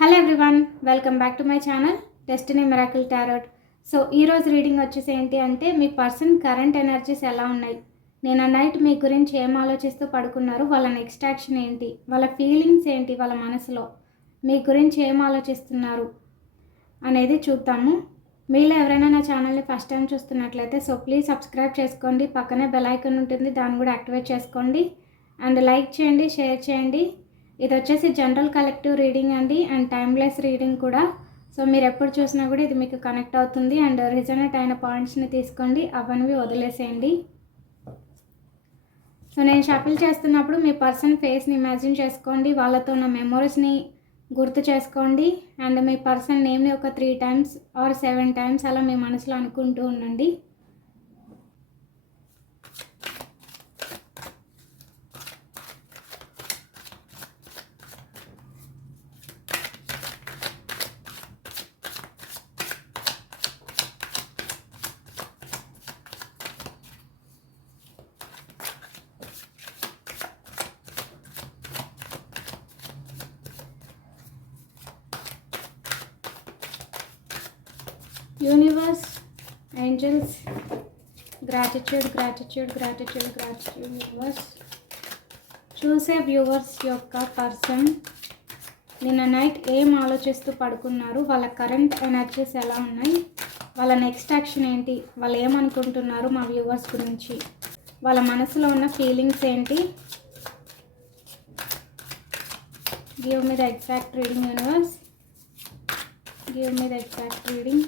Hello everyone welcome back to my channel Destiny Miracle Tarot so ఈరోజు reading వచ్చేసి ఏంటి అంటే మీ పర్సన్ కరెంట్ ఎనర్జీస్ ఎలా ఉన్నాయి? నేను ఆ నైట్ మీ గురించి ఏం ఆలోచిస్తూ పడుకున్నారు? వాళ్ళ నెక్స్ట్ యాక్షన్ ఏంటి? వాళ్ళ ఫీలింగ్స్ ఏంటి? వాళ్ళ మనసులో మీ గురించి ఏం ఆలోచిస్తున్నారు? అనేది చూద్దాము. మీలో ఎవరైనా నా ఛానల్ని ఫస్ట్ టైం చూస్తున్నట్లయితే సో ప్లీజ్ సబ్స్క్రైబ్ చేసుకోండి. పక్కనే బెల్ ఐకన్ ఉంటుంది దాన్ని కూడా యాక్టివేట్ చేసుకోండి. అండ్ లైక్ చేయండి షేర్ చేయండి. ఇది వచ్చేసి జనరల్ కలెక్టివ్ రీడింగ్ అండి అండ్ టైమ్లెస్ రీడింగ్ కూడా. సో మీరు ఎప్పుడు చూసినా కూడా ఇది మీకు కనెక్ట్ అవుతుంది అండ్ రిజనెట్ అయిన పాయింట్స్ని తీసుకోండి అవన్నీ వదిలేసేయండి. సో నేను షఫిల్ చేస్తున్నప్పుడు మీ పర్సన్ ఫేస్ని ఇమాజిన్ చేసుకోండి వాళ్ళతో ఉన్న మెమొరీస్ని గుర్తు చేసుకోండి అండ్ మీ పర్సన్ నేమ్ని ఒక three times or seven times అలా మీ మనసులో అనుకుంటూ ఉండండి. Universe angels gratitude gratitude gratitude gratitude universe చూసే వ్యూవర్స్ యొక్క పర్సన్ నిన్న నైట్ ఏం ఆలోచిస్తూ పడుకున్నారు? వాళ్ళ కరెంట్ ఎనర్జీస్ ఎలా ఉన్నాయి? వాళ్ళ నెక్స్ట్ యాక్షన్ ఏంటి? వాళ్ళు ఏమనుకుంటున్నారు మా వ్యూవర్స్ గురించి? వాళ్ళ మనసులో ఉన్న ఫీలింగ్స్ ఏంటి? Give me the exact reading universe give me the exact reading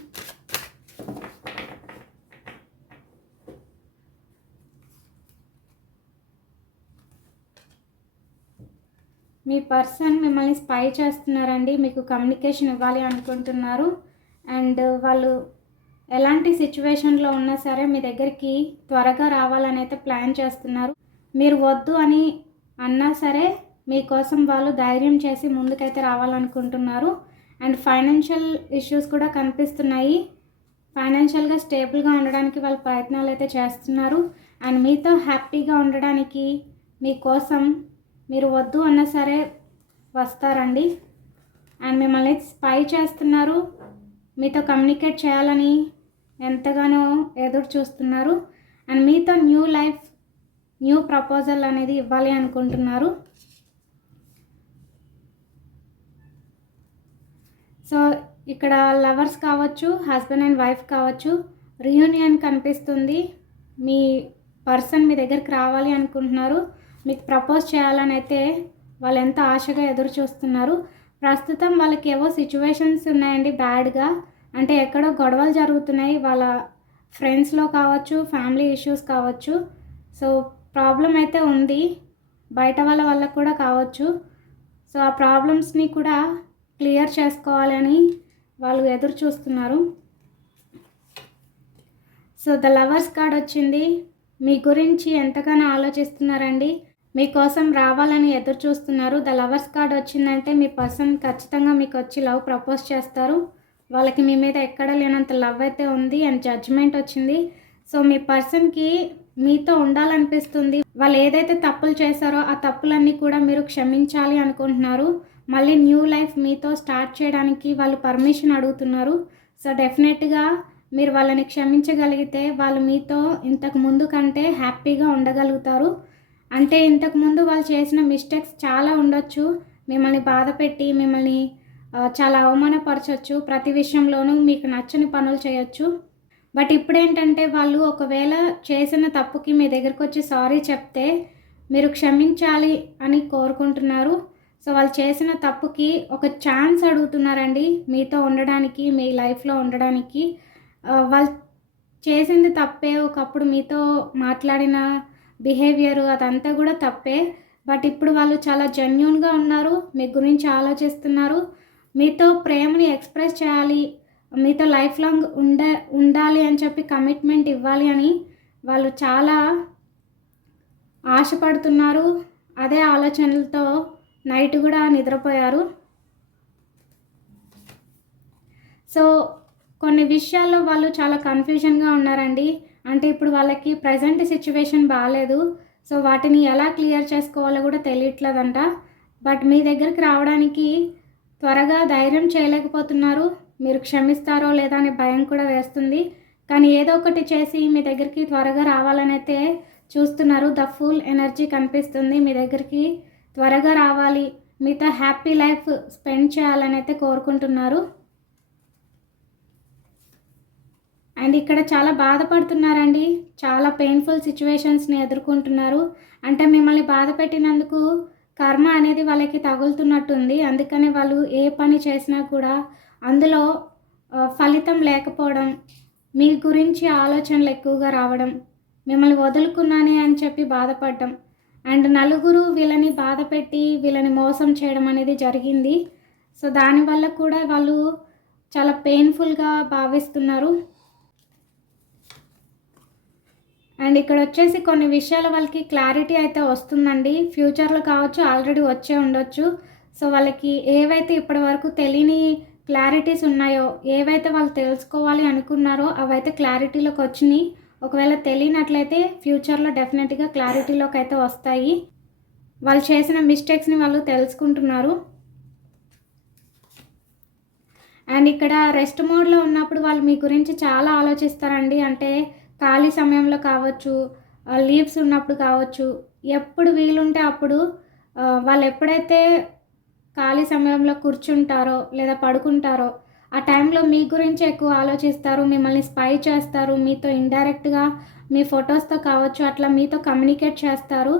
me person మిమ్మల్ని స్పై చేస్తున్నారండి మీకు కమ్యూనికేషన్ ఇవ్వాలి అనుకుంటున్నారు. అండ్ వాళ్ళు ఎలాంటి సిచ్యువేషన్లో ఉన్నా సరే మీ దగ్గరికి త్వరగా రావాలని అయితే ప్లాన్ చేస్తున్నారు. మీరు వద్దు అని అన్నా సరే మీకోసం వాళ్ళు ధైర్యం చేసి ముందుకైతే రావాలనుకుంటున్నారు. అండ్ ఫైనాన్షియల్ ఇష్యూస్ కూడా కనిపిస్తున్నాయి. ఫైనాన్షియల్గా స్టేబుల్గా ఉండడానికి వాళ్ళు ప్రయత్నాలు అయితే చేస్తున్నారు. అండ్ మీతో హ్యాపీగా ఉండడానికి మీకోసం మీరు వద్దు అన్నా సరే వస్తారండి. అండ్ మిమ్మల్ని స్పై చేస్తున్నారు. మీతో కమ్యూనికేట్ చేయాలని ఎంతగానో ఎదురు చూస్తున్నారు. అండ్ మీతో న్యూ లైఫ్ న్యూ ప్రపోజల్ అనేది ఇవ్వాలి అనుకుంటున్నారు. సో ఇక్కడ లవర్స్ కావచ్చు హస్బెండ్ అండ్ వైఫ్ కావచ్చు రియూనియన్ కనిపిస్తుంది. మీ పర్సన్ మీ దగ్గరికి రావాలి అనుకుంటున్నారు. మీకు ప్రపోజ్ చేయాలని అయితే వాళ్ళు ఎంత ఆశగా ఎదురు చూస్తున్నారు. ప్రస్తుతం వాళ్ళకి ఏవో సిచ్యువేషన్స్ ఉన్నాయండి బ్యాడ్గా అంటే ఎక్కడో గొడవలు జరుగుతున్నాయి. వాళ్ళ ఫ్రెండ్స్లో కావచ్చు ఫ్యామిలీ ఇష్యూస్ కావచ్చు. సో ప్రాబ్లం అయితే ఉంది. బయట వాళ్ళ వల్ల కూడా కావచ్చు. సో ఆ ప్రాబ్లమ్స్ని కూడా క్లియర్ చేసుకోవాలని వాళ్ళు ఎదురు చూస్తున్నారు. సో ద లవర్స్ కార్డ్ వచ్చింది. మీ గురించి ఎంతగానో ఆలోచిస్తున్నారండి. మీకోసం రావాలని ఎదురు చూస్తున్నారు. ద లవర్స్ కార్డ్ వచ్చిందంటే మీ పర్సన్ ఖచ్చితంగా మీకు వచ్చి లవ్ ప్రపోజ్ చేస్తారు. వాళ్ళకి మీ మీద ఎక్కడ లేనంత లవ్ అయితే ఉంది అండ్ జడ్జ్మెంట్ వచ్చింది. సో మీ పర్సన్కి మీతో ఉండాలనిపిస్తుంది. వాళ్ళు ఏదైతే తప్పులు చేశారో ఆ తప్పులన్నీ కూడా మీరు క్షమించాలి అనుకుంటున్నారు. మళ్ళీ న్యూ లైఫ్ మీతో స్టార్ట్ చేయడానికి వాళ్ళు పర్మిషన్ అడుగుతున్నారు. సో డెఫినెట్గా మీరు వాళ్ళని క్షమించగలిగితే వాళ్ళు మీతో ఇంతకు ముందు కంటే హ్యాపీగా ఉండగలుగుతారు. అంటే ఇంతకుముందు వాళ్ళు చేసిన మిస్టేక్స్ చాలా ఉండొచ్చు. మిమ్మల్ని బాధ పెట్టి మిమ్మల్ని చాలా అవమానపరచవచ్చు ప్రతి విషయంలోనూ మీకు నచ్చని పనులు చేయొచ్చు. బట్ ఇప్పుడేంటంటే వాళ్ళు ఒకవేళ చేసిన తప్పుకి మీ దగ్గరకు వచ్చి సారీ చెప్తే మీరు క్షమించాలి అని కోరుకుంటున్నారు. సో వాళ్ళు చేసిన తప్పుకి ఒక ఛాన్స్ అడుగుతున్నారండి మీతో ఉండడానికి మీ లైఫ్లో ఉండడానికి. వాళ్ళు చేసింది తప్పే ఒకప్పుడు మీతో మాట్లాడిన బిహేవియర్ అదంతా కూడా తప్పే. బట్ ఇప్పుడు వాళ్ళు చాలా జెన్యున్గా ఉన్నారు. మీ గురించి ఆలోచిస్తున్నారు. మీతో ప్రేమని ఎక్స్ప్రెస్ చేయాలి. మీతో లైఫ్ లాంగ్ ఉండ ఉండాలి అని చెప్పి కమిట్మెంట్ ఇవ్వాలి అని వాళ్ళు చాలా ఆశపడుతున్నారు. అదే ఆలోచనలతో నైట్ కూడా నిద్రపోయారు. సో కొన్ని విషయాల్లో వాళ్ళు చాలా కన్ఫ్యూజన్గా ఉన్నారండి. అంటే ఇప్పుడు వాళ్ళకి ప్రజెంట్ సిచ్యువేషన్ బాగాలేదు సో వాటిని ఎలా క్లియర్ చేసుకోవాలో కూడా తెలియట్లేదంట. బట్ మీ దగ్గరికి రావడానికి త్వరగా ధైర్యం చేయలేకపోతున్నారు. మీరు క్షమిస్తారో లేదా అనే భయం కూడా వేస్తుంది. కానీ ఏదో ఒకటి చేసి మీ దగ్గరికి త్వరగా రావాలని అయితే చూస్తున్నారు. ద ఫుల్ ఎనర్జీ కనిపిస్తుంది మీ దగ్గరికి. త్వరగా రావాలి. మీతో హ్యాపీ లైఫ్ స్పెండ్ చేయాలని అయితే కోరుకుంటున్నారు. అండ్ ఇక్కడ చాలా బాధపడుతున్నారండి. చాలా పెయిన్ఫుల్ సిచ్యువేషన్స్ని ఎదుర్కొంటున్నారు. అంటే మిమ్మల్ని బాధ పెట్టినందుకు కర్మ అనేది వాళ్ళకి తగులుతున్నట్టుంది. అందుకనే వాళ్ళు ఏ పని చేసినా కూడా అందులో ఫలితం లేకపోవడం మీ గురించి ఆలోచనలు ఎక్కువగా రావడం మిమ్మల్ని వదులుకున్నానే అని చెప్పి బాధపడడం అండ్ నలుగురు వీళ్ళని బాధ పెట్టి వీళ్ళని మోసం చేయడం అనేది జరిగింది. సో దానివల్ల కూడా వాళ్ళు చాలా పెయిన్ఫుల్గా భావిస్తున్నారు. అండ్ ఇక్కడ వచ్చేసి కొన్ని విషయాల వాళ్ళకి క్లారిటీ అయితే వస్తుందండి. ఫ్యూచర్లో కావచ్చు ఆల్రెడీ వచ్చే ఉండొచ్చు. సో వాళ్ళకి ఏవైతే ఇప్పటి వరకు తెలియని క్లారిటీస్ ఉన్నాయో ఏవైతే వాళ్ళు తెలుసుకోవాలి అనుకున్నారో అవైతే క్లారిటీలోకి వచ్చినాయి. ఒకవేళ తెలియనట్లయితే ఫ్యూచర్లో డెఫినెట్గా క్లారిటీలోకి అయితే వస్తాయి. వాళ్ళు చేసిన మిస్టేక్స్ని వాళ్ళు తెలుసుకుంటున్నారు. అండ్ ఇక్కడ రెస్ట్ మోడ్లో ఉన్నప్పుడు వాళ్ళు మీ గురించి చాలా ఆలోచిస్తారండి. అంటే ఖాళీ సమయంలో కావచ్చు లీవ్స్ ఉన్నప్పుడు కావచ్చు ఎప్పుడు వీలుంటే అప్పుడు వాళ్ళు ఎప్పుడైతే ఖాళీ సమయంలో కూర్చుంటారో లేదా పడుకుంటారో ఆ టైంలో మీ గురించి ఎక్కువ ఆలోచిస్తారు మిమ్మల్ని స్పై చేస్తారు మీతో ఇండైరెక్ట్గా మీ ఫొటోస్తో కావచ్చు అట్లా మీతో కమ్యూనికేట్ చేస్తారు.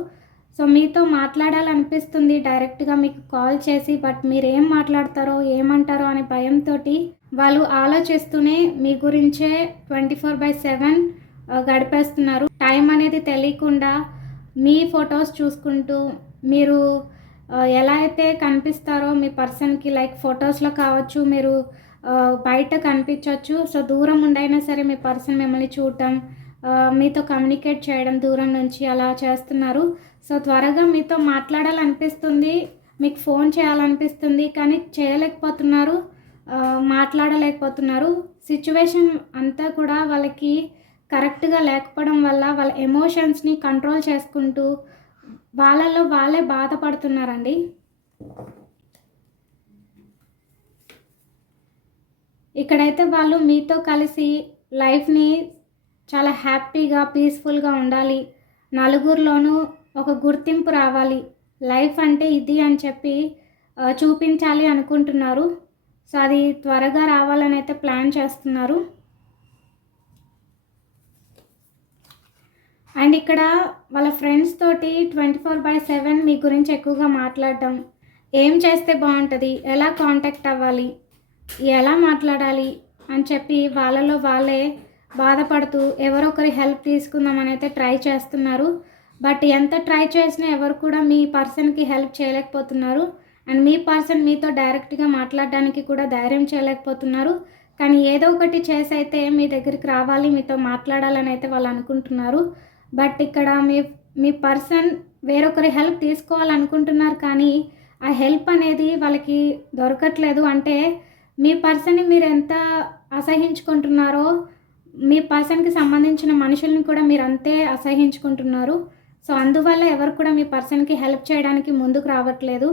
సో మీతో మాట్లాడాలనిపిస్తుంది డైరెక్ట్గా మీకు కాల్ చేసి బట్ మీరు ఏం మాట్లాడతారో ఏమంటారో అనే భయంతో వాళ్ళు ఆలోచిస్తూనే మీ గురించే ట్వంటీ ఫోర్ బై సెవెన్ గడిపేస్తున్నారు. టైం అనేది తెలియకుండా మీ ఫొటోస్ చూసుకుంటూ మీరు ఎలా అయితే కనిపిస్తారో మీ పర్సన్కి లైక్ ఫొటోస్లో కావచ్చు మీరు బయట కనిపించవచ్చు సో దూరం ఉండైనా సరే మీ పర్సన్ మిమ్మల్ని చూడటం మీతో కమ్యూనికేట్ చేయడం దూరం నుంచి అలా చేస్తున్నారు. సో త్వరగా మీతో మాట్లాడాలనిపిస్తుంది. మీకు ఫోన్ చేయాలనిపిస్తుంది కానీ చేయలేకపోతున్నారు మాట్లాడలేకపోతున్నారు. సిచ్యువేషన్ అంతా కూడా వాళ్ళకి కరెక్ట్గా లేకపోవడం వల్ల వాళ్ళ ఎమోషన్స్ని కంట్రోల్ చేసుకుంటూ వాళ్ళలో వాళ్ళే బాధపడుతున్నారండి. ఇక్కడైతే వాళ్ళు మీతో కలిసి లైఫ్ని చాలా హ్యాపీగా పీస్ఫుల్గా ఉండాలి. నలుగురిలోనూ ఒక గుర్తింపు రావాలి. లైఫ్ అంటే ఇది అని చెప్పి చూపించాలి అనుకుంటున్నారు. సో అది త్వరగా రావాలని అయితే ప్లాన్ చేస్తున్నారు. అండ్ ఇక్కడ వాళ్ళ ఫ్రెండ్స్ తోటి ట్వంటీ ఫోర్ బై సెవెన్ మీ గురించి ఎక్కువగా మాట్లాడడం ఏం చేస్తే బాగుంటుంది ఎలా కాంటాక్ట్ అవ్వాలి ఎలా మాట్లాడాలి అని చెప్పి వాళ్ళలో వాళ్ళే బాధపడుతూ ఎవరొకరి హెల్ప్ తీసుకుందామని అయితే ట్రై చేస్తున్నారు. బట్ ఎంత ట్రై చేసినా ఎవరు కూడా మీ పర్సన్కి హెల్ప్ చేయలేకపోతున్నారు. అండ్ మీ పర్సన్ మీతో డైరెక్ట్గా మాట్లాడడానికి కూడా ధైర్యం చేయలేకపోతున్నారు. కానీ ఏదో ఒకటి చేసి అయితే మీ దగ్గరికి రావాలి మీతో మాట్లాడాలని అయితే వాళ్ళు అనుకుంటున్నారు. బట్ ఇక్కడ మీ మీ పర్సన్ వేరొకరి హెల్ప్ తీసుకోవాలనుకుంటున్నారు కానీ ఆ హెల్ప్ అనేది వాళ్ళకి దొరకట్లేదు. అంటే మీ పర్సన్ని మీరు ఎంత అసహించుకుంటున్నారో మీ పర్సన్కి సంబంధించిన మనుషుల్ని కూడా మీరు అంతే అసహించుకుంటున్నారు. సో అందువల్ల ఎవరు కూడా మీ పర్సన్కి హెల్ప్ చేయడానికి ముందుకు రావట్లేదు.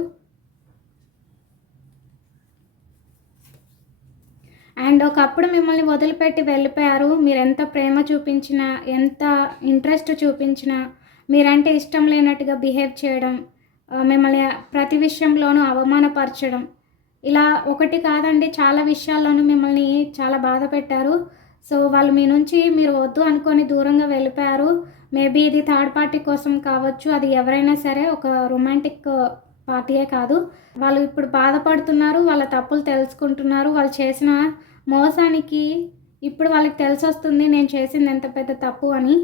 అండ్ ఒకప్పుడు మిమ్మల్ని వదిలిపెట్టి వెళ్ళిపోయారు. మీరు ఎంత ప్రేమ చూపించినా ఎంత ఇంట్రెస్ట్ చూపించినా మీరంటే ఇష్టం లేనట్టుగా బిహేవ్ చేయడం మిమ్మల్ని ప్రతి విషయంలోనూ అవమానపరచడం ఇలా ఒకటి కాదండి చాలా విషయాల్లోనూ మిమ్మల్ని చాలా బాధ పెట్టారు. సో వాళ్ళు మీ నుంచి మీరు వద్దు అనుకొని దూరంగా వెళ్ళిపోయారు. మేబీ ఇది థర్డ్ పార్టీ కోసం కావచ్చు అది ఎవరైనా సరే ఒక రొమాంటిక్ పార్టీయే కాదు. వాళ్ళు ఇప్పుడు బాధపడుతున్నారు వాళ్ళ తప్పులు తెలుసుకుంటున్నారు వాళ్ళు చేసిన మోసానికి ఇప్పుడు వాళ్ళకి తెలిసి వస్తుంది నేను చేసింది ఎంత పెద్ద తప్పు అని.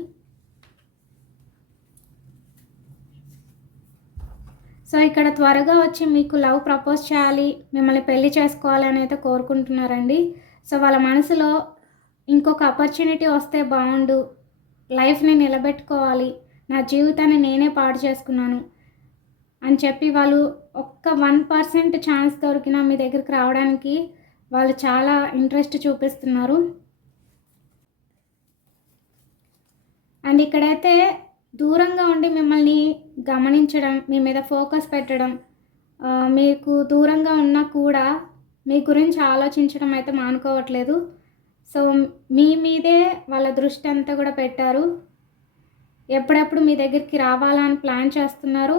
సో ఇక్కడ త్వరగా వచ్చి మీకు లవ్ ప్రపోజ్ చేయాలి మిమ్మల్ని పెళ్ళి చేసుకోవాలని అయితే కోరుకుంటున్నారండి. సో వాళ్ళ మనసులో ఇంకొక ఆపర్చునిటీ వస్తే బాగుండు. లైఫ్ని నిలబెట్టుకోవాలి. నా జీవితాన్ని నేనే పాడు చేసుకున్నాను. అని చెప్పి వాళ్ళు ఒక్క వన్ పర్సెంట్ ఛాన్స్ దొరికినా మీ దగ్గరికి రావడానికి వాళ్ళు చాలా ఇంట్రెస్ట్ చూపిస్తున్నారు. అండ్ ఇక్కడైతే దూరంగా ఉండి మిమ్మల్ని గమనించడం మీ మీద ఫోకస్ పెట్టడం మీకు దూరంగా ఉన్నా కూడా మీ గురించి ఆలోచించడం అయితే మానుకోవట్లేదు. సో మీ మీదే వాళ్ళ దృష్టి అంతా కూడా పెట్టారు. ఎప్పుడెప్పుడు మీ దగ్గరికి రావాలని ప్లాన్ చేస్తున్నారు?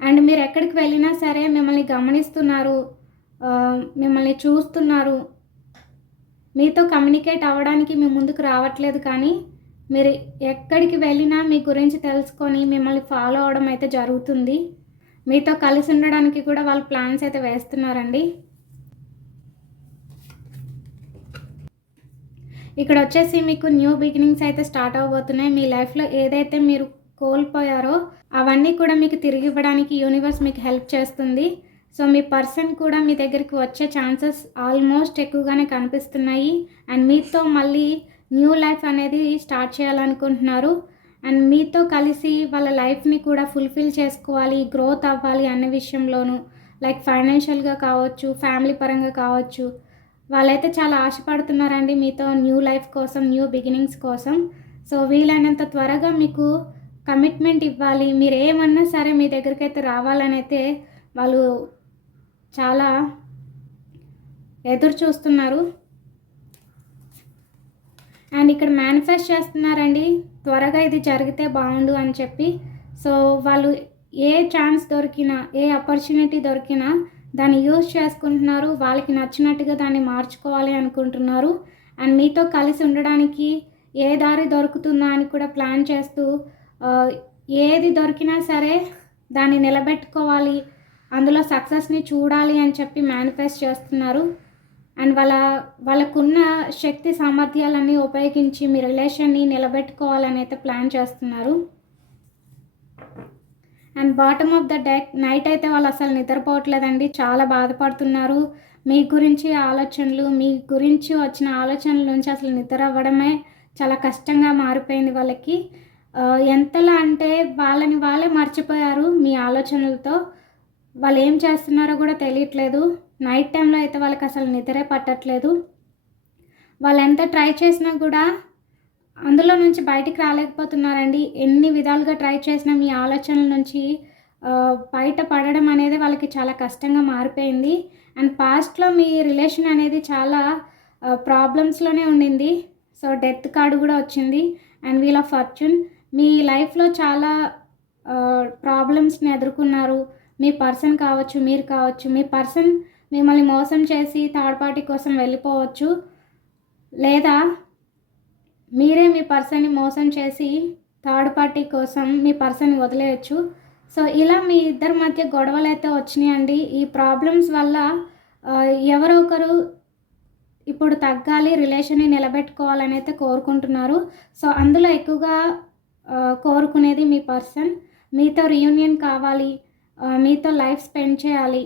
అండ్ మీరు ఎక్కడికి వెళ్ళినా సరే మిమ్మల్ని గమనిస్తున్నారు మిమ్మల్ని చూస్తున్నారు. మీతో కమ్యూనికేట్ అవ్వడానికి మీ ముందుకు రావట్లేదు కానీ మీరు ఎక్కడికి వెళ్ళినా మీ గురించి తెలుసుకొని మిమ్మల్ని ఫాలో అవడం అయితే జరుగుతుంది. మీతో కలిసి ఉండడానికి కూడా వాళ్ళు ప్లాన్స్ అయితే వేస్తున్నారండి. ఇక్కడ వచ్చేసి మీకు న్యూ బిగినింగ్స్ అయితే స్టార్ట్ అవబోతున్నాయి. మీ లైఫ్లో ఏదైతే మీరు కోల్పోయారో అవన్నీ కూడా మీకు తిరిగి ఇవ్వడానికి యూనివర్స్ మీకు హెల్ప్ చేస్తుంది. సో మీ పర్సన్ కూడా మీ దగ్గరికి వచ్చే ఛాన్సెస్ ఆల్మోస్ట్ ఎక్కువగానే కనిపిస్తున్నాయి. అండ్ మీతో మళ్ళీ న్యూ లైఫ్ అనేది స్టార్ట్ చేయాలనుకుంటున్నారు. అండ్ మీతో కలిసి వాళ్ళ లైఫ్ని కూడా ఫుల్ఫిల్ చేసుకోవాలి గ్రోత్ అవ్వాలి అనే విషయంలోనూ లైక్ ఫైనాన్షియల్గా కావచ్చు ఫ్యామిలీ పరంగా కావచ్చు. వాళ్ళైతే చాలా ఆశపడుతున్నారండి మీతో న్యూ లైఫ్ కోసం న్యూ బిగినింగ్స్ కోసం. సో వీలైనంత త్వరగా మీకు కమిట్మెంట్ ఇవ్వాలి. మీరు ఏమన్నా సరే మీ దగ్గరికి అయితే రావాలని అయితే వాళ్ళు చాలా ఎదురు చూస్తున్నారు. అండ్ ఇక్కడ మేనిఫెస్ట్ చేస్తున్నారండి. త్వరగా ఇది జరిగితే బాగుండు అని చెప్పి. సో వాళ్ళు ఏ ఛాన్స్ దొరికినా ఏ ఆపర్చునిటీ దొరికినా దాన్ని యూజ్ చేసుకుంటున్నారు. వాళ్ళకి నచ్చినట్టుగా దాన్ని మార్చుకోవాలి అనుకుంటున్నారు. అండ్ మీతో కలిసి ఉండడానికి ఏ దారి దొరుకుతుందా అని కూడా ప్లాన్ చేస్తూ ఏది దొరికినా సరే దాన్ని నిలబెట్టుకోవాలి అందులో సక్సెస్ని చూడాలి అని చెప్పి మేనిఫెస్ట్ చేస్తున్నారు. అండ్ వాళ్ళ వాళ్ళకున్న శక్తి సామర్థ్యాలన్నీ ఉపయోగించి మీ రిలేషన్ని నిలబెట్టుకోవాలని అయితే ప్లాన్ చేస్తున్నారు. And bottom of the deck night అయితే వాళ్ళు అసలు నిద్రపోవట్లేదండి చాలా బాధపడుతున్నారు. మీ గురించి ఆలోచనలు మీ గురించి వచ్చిన ఆలోచనల నుంచి అసలు నిద్ర అవ్వడమే చాలా కష్టంగా మారిపోయింది వాళ్ళకి. ఎంతలా అంటే వాళ్ళని వాళ్ళే మర్చిపోయారు మీ ఆలోచనలతో. వాళ్ళు ఏం చేస్తున్నారో కూడా తెలియట్లేదు. నైట్ టైంలో అయితే వాళ్ళకి అసలు నిద్రే పట్టట్లేదు. వాళ్ళు ఎంత ట్రై చేసినా కూడా అందులో నుంచి బయటికి రాలేకపోతున్నారండి. ఎన్ని విధాలుగా ట్రై చేసినా మీ ఆలోచనల నుంచి బయట పడడం అనేది వాళ్ళకి చాలా కష్టంగా మారిపోయింది. అండ్ పాస్ట్లో మీ రిలేషన్ అనేది చాలా ప్రాబ్లమ్స్లోనే ఉండింది. సో డెత్ కార్డు కూడా వచ్చింది. And wheel of fortune. మీ లైఫ్లో చాలా ప్రాబ్లమ్స్ని ఎదుర్కొన్నారు. మీ పర్సన్ కావచ్చు మీరు కావచ్చు. మీ పర్సన్ మిమ్మల్ని మోసం చేసి థర్డ్ పార్టీ కోసం వెళ్ళిపోవచ్చు. లేదా మీరే మీ పర్సన్ని మోసం చేసి థర్డ్ పార్టీ కోసం మీ పర్సన్ వదిలేయచ్చు. సో ఇలా మీ ఇద్దరి మధ్య గొడవలు అయితే వచ్చినాయండి. ఈ ప్రాబ్లమ్స్ వల్ల ఎవరొకరు ఎవరో ఒకరు ఇప్పుడు తగ్గాలి రిలేషన్ని నిలబెట్టుకోవాలని అయితే కోరుకుంటున్నారు. సో అందులో ఎక్కువగా కోరుకునేది మీ పర్సన్. మీతో రియూనియన్ కావాలి. మీతో లైఫ్ స్పెండ్ చేయాలి.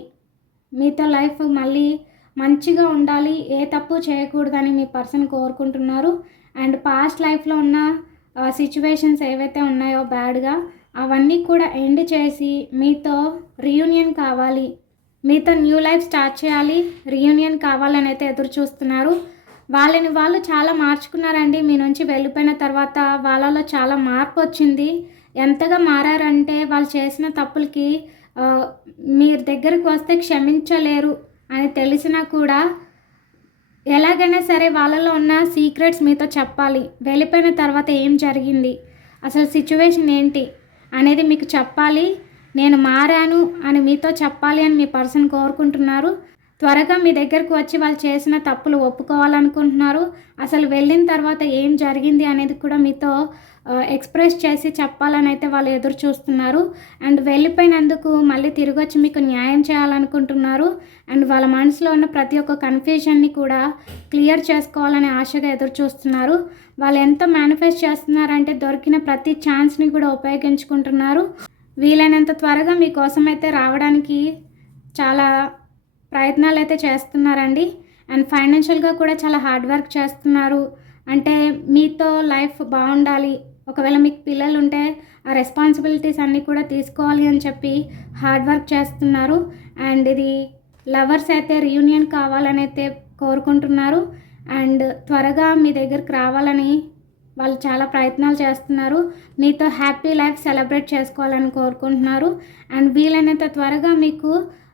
మీతో లైఫ్ మళ్ళీ మంచిగా ఉండాలి. ఏ తప్పు చేయకూడదని మీ పర్సన్ కోరుకుంటున్నారు. అండ్ పాస్ట్ లైఫ్లో ఉన్న సిచ్యువేషన్స్ ఏవైతే ఉన్నాయో బ్యాడ్గా అవన్నీ కూడా ఎండ్ చేసి మీతో రియూనియన్ కావాలి. మీతో న్యూ లైఫ్ స్టార్ట్ చేయాలి. రియూనియన్ కావాలని అయితే ఎదురు చూస్తున్నారు. వాళ్ళని వాళ్ళు చాలా మార్చుకున్నారండి. మీ నుంచి వెళ్ళిపోయిన తర్వాత వాళ్ళలో చాలా మార్పు వచ్చింది. ఎంతగా మారారంటే వాళ్ళు చేసిన తప్పులకి మీరు దగ్గరకు వస్తే క్షమించలేరు అని తెలిసినా కూడా ఎలాగైనా సరే వాళ్ళలో ఉన్న సీక్రెట్స్ మీతో చెప్పాలి. వెళ్ళిపోయిన తర్వాత ఏం జరిగింది? అసలు సిచ్యువేషన్ ఏంటి అనేది మీకు చెప్పాలి. నేను మారాను అని మీతో చెప్పాలి అని మీ పర్సన్ కోరుకుంటున్నారు. త్వరగా మీ దగ్గరకు వచ్చి వాళ్ళు చేసిన తప్పులు ఒప్పుకోవాలనుకుంటున్నారు. అసలు వెళ్ళిన తర్వాత ఏం జరిగింది అనేది కూడా మీతో ఎక్స్ప్రెస్ చేసి చెప్పాలని అయితే వాళ్ళు ఎదురు చూస్తున్నారు. అండ్ వెళ్ళిపోయినందుకు మళ్ళీ తిరిగి వచ్చి మీకు న్యాయం చేయాలనుకుంటున్నారు. అండ్ వాళ్ళ మనసులో ఉన్న ప్రతి ఒక్క కన్ఫ్యూజన్ని కూడా క్లియర్ చేసుకోవాలని ఆశగా ఎదురు చూస్తున్నారు. వాళ్ళు ఎంత మేనిఫెస్ట్ చేస్తున్నారంటే దొరికిన ప్రతి ఛాన్స్ని కూడా ఉపయోగించుకుంటున్నారు. వీలైనంత త్వరగా మీకోసం అయితే రావడానికి చాలా ప్రయత్నాలు అయితే చేస్తున్నారండి. అండ్ ఫైనాన్షియల్గా కూడా చాలా హార్డ్ వర్క్ చేస్తున్నారు. అంటే మీతో లైఫ్ బాగుండాలి. ఒకవేళ మీకు పిల్లలు ఉంటే ఆ రెస్పాన్సిబిలిటీస్ అన్నీ కూడా తీసుకోవాలి అని చెప్పి హార్డ్ వర్క్ చేస్తున్నారు. అండ్ ఇది లవర్స్ అయితే రియూనియన్ కావాలని అయితే కోరుకుంటున్నారు. అండ్ త్వరగా మీ దగ్గరికి రావాలని వాళ్ళు చాలా ప్రయత్నాలు చేస్తున్నారు. మీతో హ్యాపీ లైఫ్ సెలబ్రేట్ చేసుకోవాలని కోరుకుంటున్నారు. అండ్ వీలైనంత త్వరగా మీకు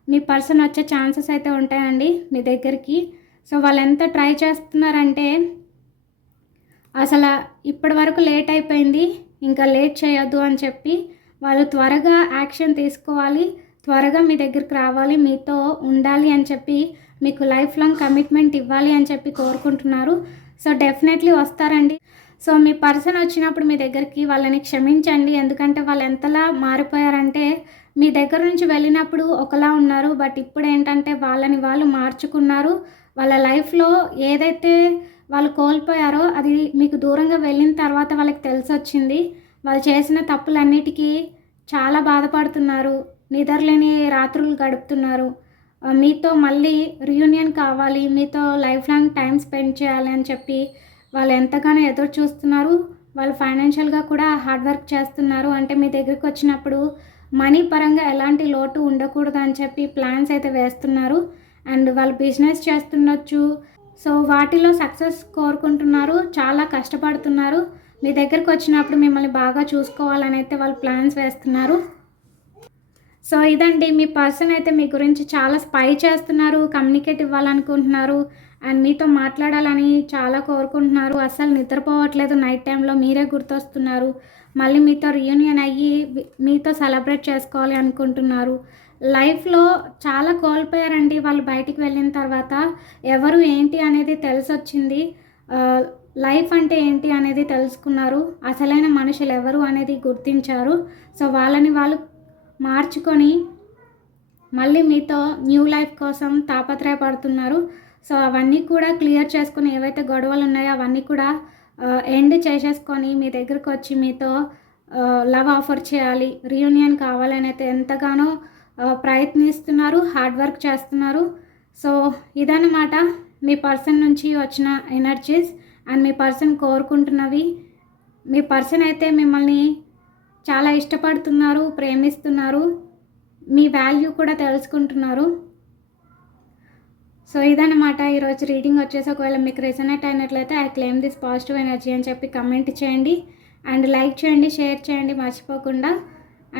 మీ పర్సన్ వచ్చే ఛాన్సెస్ అయితే ఉంటాయండి మీ దగ్గరికి. సో వాళ్ళు ఎంత ట్రై చేస్తున్నారంటే అసలు ఇప్పటి వరకు లేట్ అయిపోయింది ఇంకా లేట్ చేయొద్దు అని చెప్పి వాళ్ళు త్వరగా యాక్షన్ తీసుకోవాలి త్వరగా మీ దగ్గరికి రావాలి మీతో ఉండాలి అని చెప్పి మీకు లైఫ్ లాంగ్ కమిట్మెంట్ ఇవ్వాలి అని చెప్పి కోరుకుంటున్నారు. సో డెఫినెట్లీ వస్తారండి. సో మీ పర్సన్ వచ్చినప్పుడు మీ దగ్గరికి వాళ్ళని క్షమించండి ఎందుకంటే వాళ్ళు ఎంతలా మారిపోయారంటే మీ దగ్గర నుంచి వెళ్ళినప్పుడు ఒకలా ఉన్నారు బట్ ఇప్పుడు ఏంటంటే వాళ్ళని వాళ్ళు మార్చుకున్నారు. వాళ్ళ లైఫ్లో ఏదైతే వాళ్ళు కోల్పోయారో అది మీకు దూరంగా వెళ్ళిన తర్వాత వాళ్ళకి తెలిసి వచ్చింది వాళ్ళు చేసిన తప్పులన్నిటికీ చాలా బాధపడుతున్నారు. నిద్రలేని రాత్రులు గడుపుతున్నారు. మీతో మళ్ళీ రియూనియన్ కావాలి మీతో లైఫ్ లాంగ్ టైం స్పెండ్ చేయాలి అని చెప్పి వాళ్ళు ఎంతగానో ఎదురు చూస్తున్నారు వాళ్ళు ఫైనాన్షియల్గా కూడా హార్డ్ వర్క్ చేస్తున్నారు. అంటే మీ దగ్గరికి వచ్చినప్పుడు మనీ పరంగా ఎలాంటి లోటు ఉండకూడదు అని చెప్పి ప్లాన్స్ అయితే వేస్తున్నారు. అండ్ వాళ్ళు బిజినెస్ చేస్తుండొచ్చు. సో వాటిలో సక్సెస్ కోరుకుంటున్నారు. చాలా కష్టపడుతున్నారు. మీ దగ్గరకు వచ్చినప్పుడు మిమ్మల్ని బాగా చూసుకోవాలని అయితే వాళ్ళు ప్లాన్స్ వేస్తున్నారు. సో ఇదండి. మీ పర్సన్ అయితే మీ గురించి చాలా స్పై చేస్తున్నారు. కమ్యూనికేట్ ఇవ్వాలనుకుంటున్నారు. అండ్ మీతో మాట్లాడాలని చాలా కోరుకుంటున్నారు. అస్సలు నిద్రపోవట్లేదు. నైట్ టైంలో మీరే గుర్తొస్తున్నారు. మళ్ళీ మీతో రియూనియన్ అయ్యి మీతో సెలబ్రేట్ చేసుకోవాలి అనుకుంటున్నారు. లైఫ్లో చాలా కోల్పోయారండి వాళ్ళు బయటికి వెళ్ళిన తర్వాత. ఎవరు ఏంటి అనేది తెలిసొచ్చింది. లైఫ్ అంటే ఏంటి అనేది తెలుసుకున్నారు. అసలైన మనుషులు ఎవరు అనేది గుర్తించారు. సో వాళ్ళని వాళ్ళు మార్చుకొని మళ్ళీ మీతో న్యూ లైఫ్ కోసం తాపత్రయపడుతున్నారు. సో అవన్నీ కూడా క్లియర్ చేసుకుని ఏవైతే గొడవలు ఉన్నాయో అవన్నీ కూడా ఎండ్ చేసేసుకొని మీ దగ్గరకు వచ్చి మీతో లవ్ ఆఫర్ చేయాలి రీయూనియన్ కావాలని అయితే ఎంతగానో ప్రయత్నిస్తున్నారు హార్డ్ వర్క్ చేస్తున్నారు. సో ఇదన్నమాట మీ పర్సన్ నుంచి వచ్చిన ఎనర్జీస్ అండ్ మీ పర్సన్ కోరుకుంటున్నవి. మీ పర్సన్ అయితే మిమ్మల్ని చాలా ఇష్టపడుతున్నారు ప్రేమిస్తున్నారు. మీ వాల్యూ కూడా తెలుసుకుంటున్నారు. సో ఇదన్నమాట. ఈరోజు రీడింగ్ వచ్చేసి ఒకవేళ మీకు రెసనేట్ అయినట్లయితే I claim this positive energy అని చెప్పి కమెంట్ చేయండి. అండ్ లైక్ చేయండి షేర్ చేయండి మర్చిపోకుండా.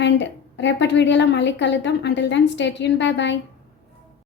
అండ్ రేపటి వీడియోలో మళ్ళీ కలుద్దాం. అంటిల్ దెన్ స్టేట్ యూన్ బాయ్ బాయ్